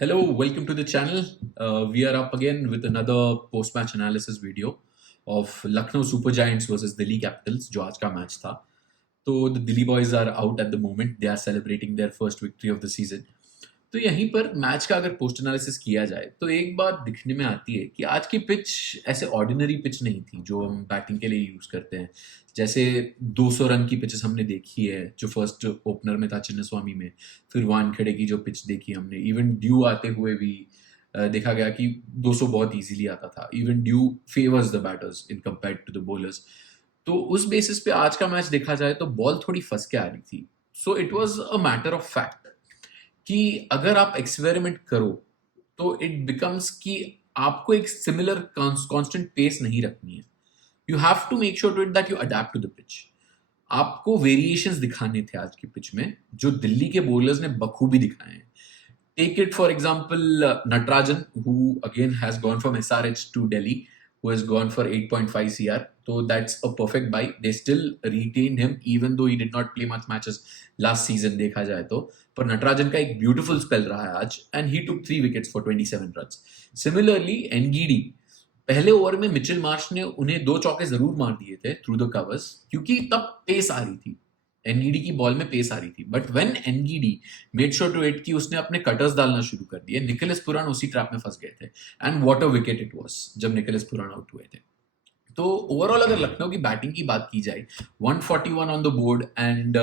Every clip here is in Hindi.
Hello, welcome to the channel. We are up again with another post-match analysis video of Lucknow Super Giants versus Delhi Capitals, जो आज का मैच था. तो the Delhi boys are out at the moment. They are celebrating their first victory of the season. तो यहीं पर मैच का अगर पोस्ट एनालिसिस किया जाए तो एक बात दिखने में आती है कि आज की पिच ऐसे ऑर्डिनरी पिच नहीं थी जो हम बैटिंग के लिए यूज करते हैं. जैसे 200 रन की पिचेस हमने देखी है जो फर्स्ट ओपनर में था चिन्नस्वामी में, फिर वानखेड़े की जो पिच देखी हमने, इवन ड्यू आते हुए भी देखा गया कि 200 बहुत इजीली आता था. Even dew favours the batters in compare to the bowlers. तो उस बेसिस पे आज का मैच देखा जाए तो बॉल थोड़ी फंस के आ रही थी. So it was a matter of fact कि अगर आप एक्सपेरिमेंट करो तो इट बिकम्स कि आपको एक सिमिलर कांस्टेंट पेस नहीं रखनी है. You have to make sure to it that you adapt to the pitch. आपको वेरिएशंस दिखाने थे आज की पिच में जो दिल्ली के बॉलर्स ने बखूबी दिखाए हैं. Take it for example, Natarajan, who again has gone from SRH to Delhi, who has gone for 8.5 CR. So that's a perfect buy. They still retained him even though he did not play much matches last season. देखा जाए तो पर नटराजन का एक ब्यूटीफुल स्पेल रहा है आज and he took 3 wickets for 27 runs. Similarly, NGD पहले ओवर में मिचेल मार्श ने उन्हें 2 चौके जरूर मार दिए थे थ्रू द कवर्स क्योंकि तब पेस आ रही थी. एनगीडी की बॉल में पेस आ रही थी. But when Ngidi made sure to it कि उसने अपने कटर्स डालना शुरू कर दिए, निकोलस पुरान उसी ट्रैप में फंस गए थे. And what a wicket it was जब निकोलस पुरान आउट हुए थे. तो ओवरऑल अगर लखनऊ की बैटिंग की बात की जाए, 141 on the board and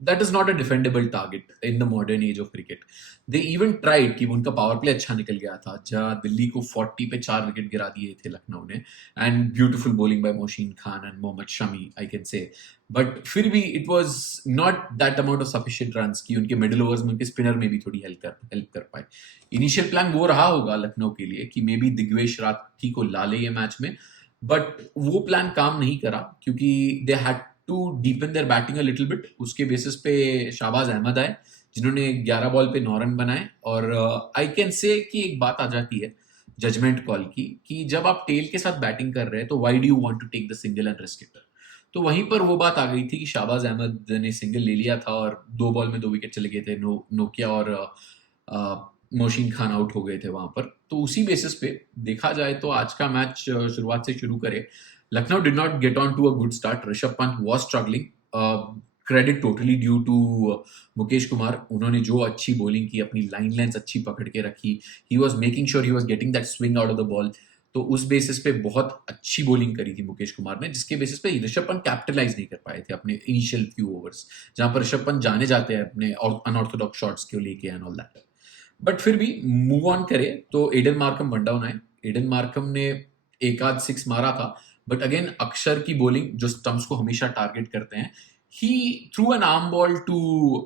that is not a defendable target in the modern age of cricket. They even tried कि उनका पावर प्ले अच्छा निकल गया था जहाँ दिल्ली को 40 पे 4 विकेट गिरा दिए थे लखनऊ ने. And beautiful bowling by Mohsin Khan and Mohammad Shami I can say. But फिर भी it was not that amount of sufficient runs कि उनके मिडिल ओवर्स में उनके स्पिनर में भी थोड़ी हेल्प कर पाए. इनिशियल प्लान वो रहा होगा लखनऊ के लिए कि मे बी दिग्वेश राठी को ला ले ये मैच में, बट वो प्लान काम नहीं करा क्योंकि they had to deepen their batting a little bit. उसके बेसिस पे शाहबाज अहमद आए जिन्होंने 11 बॉल पे 9 रन बनाए. और आई कैन से कि एक बात आ जाती है जजमेंट कॉल की कि जब आप टेल के साथ बैटिंग कर रहे हैं तो why do you want to take the single and risk it. तो वहीं पर वो बात आ गई थी कि शाहबाज अहमद ने सिंगल ले लिया था और 2 बॉल में 2 विकेट चले गए थे. नोकिया और मोशीन खान आउट हो गए थे वहां पर. तो उसी बेसिस पे देखा जाए तो आज का मैच शुरुआत से शुरू करे. Lucknow did not get on to a good start. Rishabh Pant was struggling. Credit totally due to Mukesh Kumar. उन्होंने जो अच्छी बॉलिंग की, अपनी लाइन लेंथ अच्छी पकड़ के रखी. ही was making sure he was getting that swing out of the ball. तो उस बेसिस पे बहुत अच्छी बॉलिंग करी थी मुकेश कुमार ने, जिसके बेसिस पे ऋषभ पंत कैपिटलाइज नहीं कर पाए थे अपने इनिशियल फ्यू ओवर्स जहां पर ऋषभ पंत जाने जाते हैं अपने अनऑर्थोडॉक्स शॉट्स को लेके एंड ऑल दैट. बट फिर भी मूव ऑन करे तो एडन मार्कम वन डाउन आए. एडन मार्कम ने एक आध 6 मारा था. बट अगेन अक्षर की बॉलिंग जो स्टंप्स को हमेशा टारगेट करते हैं, he threw an arm ball to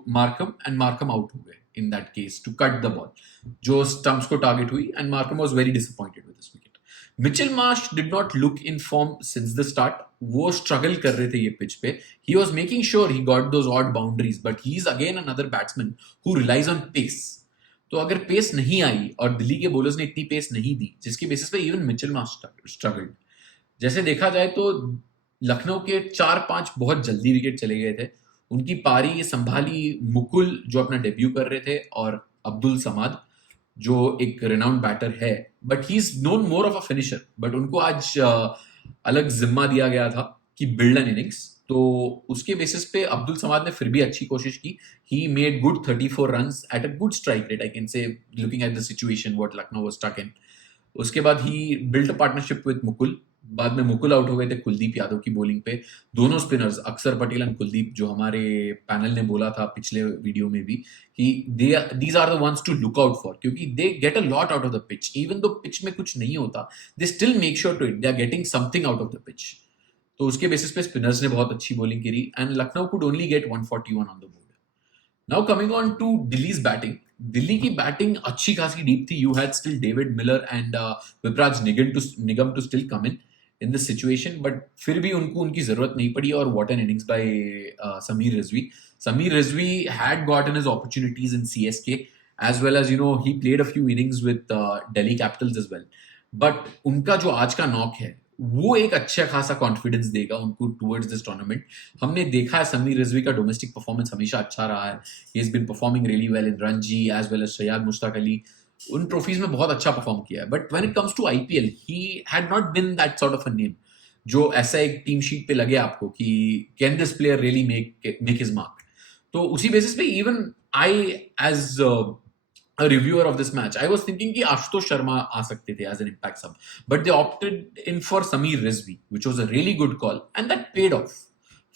Markram and Markram out हो गए in that case to cut the ball जो स्टंप्स को टारगेट हुई. And Markram was very disappointed with this wicket. Mitchell Marsh did not look in form since the start. वो स्ट्रगल कर रहे थे ये पिच पे. He was making sure he got those odd boundaries, but he is again another batsman who relies on pace. तो अगर पेस नहीं आई और दिल्ली के बॉलर्स ने इतनी पेस नहीं दी जिसके बेसिस पे इवन मिचेल मार्श स्ट्रगल्ड. जैसे देखा जाए तो लखनऊ के 4-5 बहुत जल्दी विकेट चले गए थे. उनकी पारी संभाली मुकुल जो अपना डेब्यू कर रहे थे और अब्दुल समाद जो एक रेनाउंड बैटर है, but he is known more of a finisher. But उनको आज अलग जिम्मा दिया गया था कि बिल्ड एन इनिंग्स. तो उसके बेसिस पे अब्दुल समाद ने फिर भी अच्छी कोशिश की. He made good 34 runs at a good strike rate I can say, looking at the situation what Lucknow was stuck in. उसके बाद he built a partnership with Mukul. बाद में मुकुल आउट हो गए थे कुलदीप यादव की बॉलिंग पे. दोनों स्पिनर्स अक्षर पटेल एंड कुलदीप, जो हमारे पैनल ने बोला था पिछले वीडियो में भी कि these are the ones to look out for क्योंकि they get a lot out of the pitch. Even though pitch में कुछ नहीं होता, they still make sure to it they are getting something out of the pitch. तो उसके बेसिस पे स्पिनर्स ने बहुत अच्छी बॉलिंग करी and Lucknow could only get 141 on the board. Now coming on to Delhi's batting. Delhi की बैटिंग अच्छी खासी डीप थी. You had still David Miller and Vipraj Nigam to still come in this situation. But फिर भी उनको उनकी जरूरत नहीं पड़ी. और what an innings by Sameer Rizvi. Samir Rizvi had gotten his opportunities in CSK as well as he played a few innings with Delhi Capitals as well. But उनका जो आज का नॉक है वो एक अच्छा खासा कॉन्फिडेंस देगा उनको टुवर्ड्स दिस टूर्नामेंट. हमने देखा है समीर रिजवी का डोमेस्टिक परफॉर्मेंस हमेशा अच्छा रहा है. He has been performing really well in Ranji as well as Syed Mushtaq Ali. उन ट्रॉफीज में बहुत अच्छा परफॉर्म किया है, but when it comes to IPL he had not been that sort of a name जो ऐसा एक टीम शीट पे लगे आपको कि can this player really make his mark. तो उसी बेसिस पे even I as a reviewer of this match, I was thinking कि आशुतोष शर्मा आ सकते थे as an impact sub, but they opted in for Sameer Rizvi, which was a really good call, and that paid off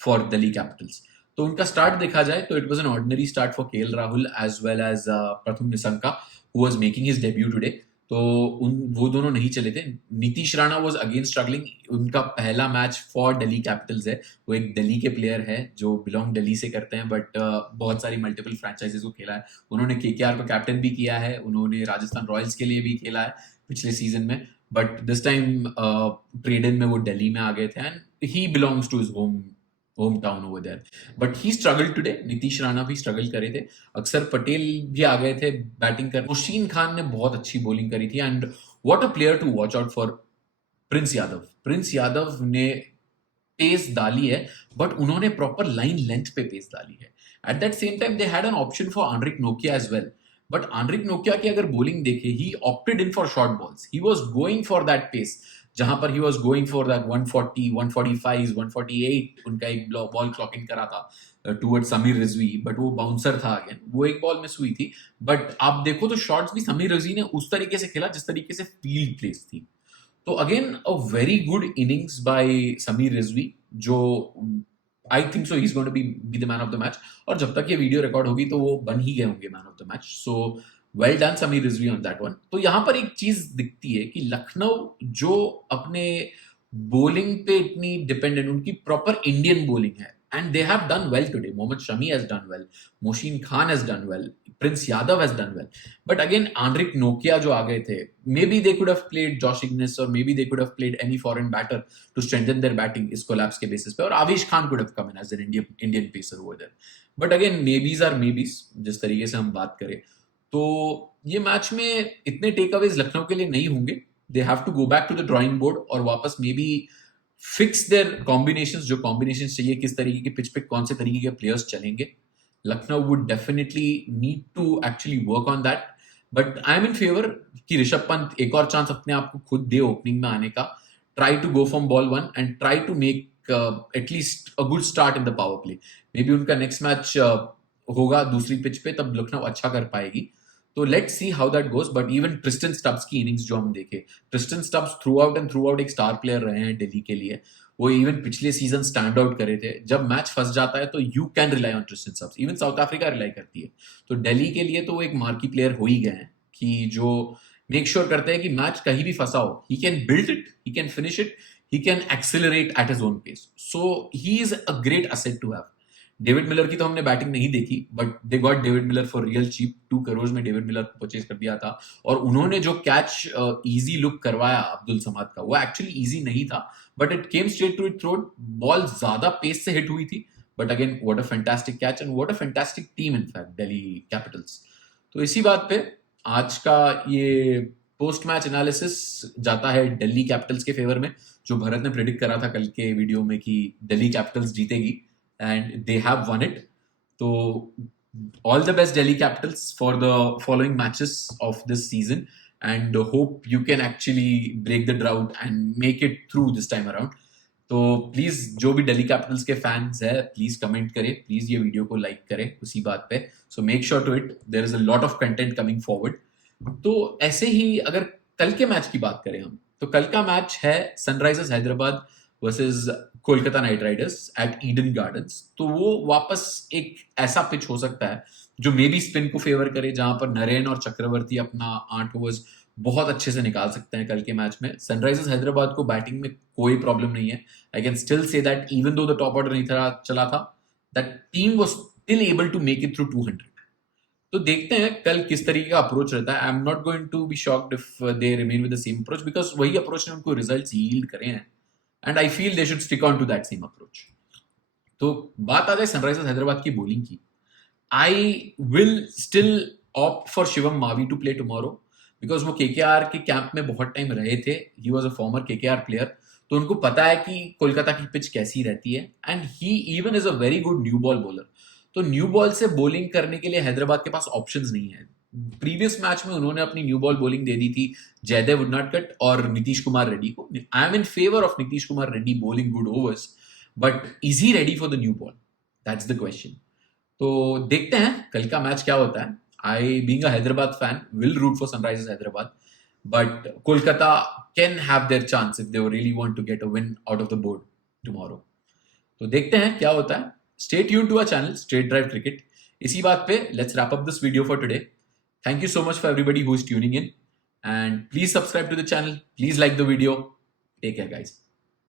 for Delhi Capitals. तो उनका स्टार्ट देखा जाए तो it was an ordinary start for KL Rahul as well as Pratham Nissanka, who was making his debut today. तो वो दोनों नहीं चले थे। Nitish Rana was again struggling. उनका पहला मैच फॉर दिल्ली कैपिटल्स है। वो एक दिल्ली के प्लेयर है जो बिलोंग दिल्ली से करते हैं, बट बहुत सारी मल्टीपल फ्रेंचाइजीज को खेला है उन्होंने। केकेआर को कैप्टन भी किया है उन्होंने, राजस्थान रॉयल्स के लिए भी खेला है पिछले सीजन में, but this time trade in में वो दिल्ली में आ गए थे and he belongs to his home town over there, but he struggle today. Nitish Rana भी स्ट्रगल करे थे, अक्षर पटेल भी आ गए थे बैटिंग कर। मोशीन खान ने बहुत अच्छी बॉलिंग करी थी and what a player to watch out for Prince Yadav. Prince Yadav ने पेस डाली है, बट उन्होंने प्रॉपर लाइन लेंथ पे पेस डाली है। At that same time they had an option for आंड्रिक Nokia as well, but आंड्रिक Nokia की अगर बॉलिंग देखे, ही opted in for short balls, he was going for that pace, जहां पर he was going for that 140, 145, 148। उनका एक बॉल क्लॉक इन करा था टुवर्ड समीर रिजवी, बट वो बाउंसर था अगेन, वो एक बॉल मिस हुई थी। बट आप देखो तो शॉट्स भी समीर रिजवी ने उस तरीके से खेला जिस तरीके से फील्ड प्लेस थी। तो again a very good innings by Sameer Rizvi, जो I think so he is going to be the man of the match. और जब तक ये वीडियो रिकॉर्ड होगी तो वो बन ही गए होंगे man of the match. So well done Sameer Rizvi on that one. तो यहां पर एक चीज दिखती है कि लखनऊ जो अपने बॉलिंग पे इतनी डिपेंडेंट, उनकी प्रॉपर इंडियन बॉलिंग है and they have done well today. Mohammed Shami has done well, Mohsin Khan has done well, Prince Yadav has done well, but again Anrich नोकिया जो आ गए थे, maybe they could have played Josh Inglis और maybe they could have played any foreign batter to strengthen their batting इस कोलैप्स के बेसिस पे, और Avesh Khan could have come in as an Indian pacer over there. But again maybes or maybes जिस तरीके से हम बात करें, तो ये मैच में इतने टेक अवेज लखनऊ के लिए नहीं होंगे। They have to go back to the drawing board और वापस maybe fix their combinations, जो कॉम्बिनेशंस चाहिए, किस तरीके के पिच पे कौन से तरीके के प्लेयर्स चलेंगे। Lucknow would definitely need to actually work on that, but I am in favour कि ऋषभ पंत एक और चांस अपने आप को खुद दे ओपनिंग में आने का। Try to go from ball one and try to make at least a good start in the power play. Maybe उनका नेक्स्ट मैच होगा दूसरी पिच पे, तब लखनऊ अच्छा कर पाएगी। तो let's see how that goes. But even Tristan Stubbs की इनिंग्स जो हम देखे, ट्रिस्टन स्टब्स थ्रू आउट एक स्टार प्लेयर रहे हैं दिल्ली के लिए। वो इवन पिछले सीजन स्टैंड आउट करे थे। जब मैच फंस जाता है तो you can rely on Tristan Stubbs, even south Africa rely करती है। तो दिल्ली के लिए तो वो एक मार्की प्लेयर हो ही गए हैं कि जो मेक श्योर करते हैं कि मैच कहीं भी फंसा हो, he can build it, he can finish it, he can accelerate at his own pace. So he is a great asset to have. David Miller की तो हमने बैटिंग नहीं देखी, but they got David Miller for real cheap. 2 crore में डेविड मिलर को परचेज कर दिया था, और उन्होंने जो कैच इजी लुक करवाया अब्दुल समाद का, वो एक्चुअली इजी नहीं था, but it came straight to it throat. Ball ज्यादा पेस से हिट हुई थी, but again what a fantastic catch and what a fantastic team in fact Delhi Capitals. तो इसी बात पे आज का ये पोस्ट मैच एनालिसिस जाता है दिल्ली कैपिटल्स के फेवर में, जो भरत ने प्रेडिक्ट करा था कल के वीडियो में कि दिल्ली कैपिटल्स जीतेगी, and they have won it. So all the best Delhi Capitals for the following matches of this season, and hope you can actually break the drought and make it through this time around. तो प्लीज जो भी दिल्ली कैपिटल्स के फैंस है प्लीज कमेंट करें, प्लीज ये वीडियो को लाइक करें उसी बात पे। So make sure to it, there is a lot of content coming forward. तो ऐसे ही अगर कल के मैच की बात करें हम, तो कल का मैच है Sunrisers Hyderabad versus Kolkata Knight Riders at Eden Gardens. तो वो वापस एक ऐसा पिच हो सकता है जो मे बी स्पिन को फेवर करे, जहां पर नरेन और चक्रवर्ती अपना 8 ओवर्स बहुत अच्छे से निकाल सकते हैं कल के मैच में। सनराइजर्स हैदराबाद को बैटिंग में कोई प्रॉब्लम नहीं है। I can still say that even though the top order नहीं था चला था, that team was still able to make it through 200। तो देखते हैं कल किस तरीके का अप्रोच रहता है। I am not going to be shocked if they remain with the same approach, because वही अप्रोच ने उनको रिजल्ट्स यील्ड करे हैं, and I feel they should stick on to that same approach. तो बात आ जाए सनराइजर्स हैदराबाद की बॉलिंग की, I will still opt for Shivam Mavi to play tomorrow, because वो केकेआर के कैंप में बहुत टाइम रहे थे। He was a former KKR player, तो उनको पता है कि कोलकाता की पिच कैसी रहती है, and he even is a very good new ball bowler. तो न्यू बॉल से बॉलिंग करने के लिए हैदराबाद के पास ऑप्शंस नहीं है। प्रीवियस मैच में उन्होंने अपनी न्यू बॉल बॉलिंग दे दी थी जयदेव उन्नाडकट और नीतीश कुमार रेड्डी को. I am in favour of Nitish Kumar Reddy bowling good overs, but is he ready for the new ball? That's the question. तो देखते हैं कल का मैच क्या होता है. I being a Hyderabad fan will root for Sunrisers Hyderabad, but Kolkata can have their chance if they really want to get a win out of the board tomorrow. तो देखते हैं क्या होता है. Stay tuned to our channel Straight Drive Cricket. इसी बात पे let's wrap up this video for today. Thank you so much for everybody who is tuning in, and please subscribe to the channel. Please like the video. Take care, guys.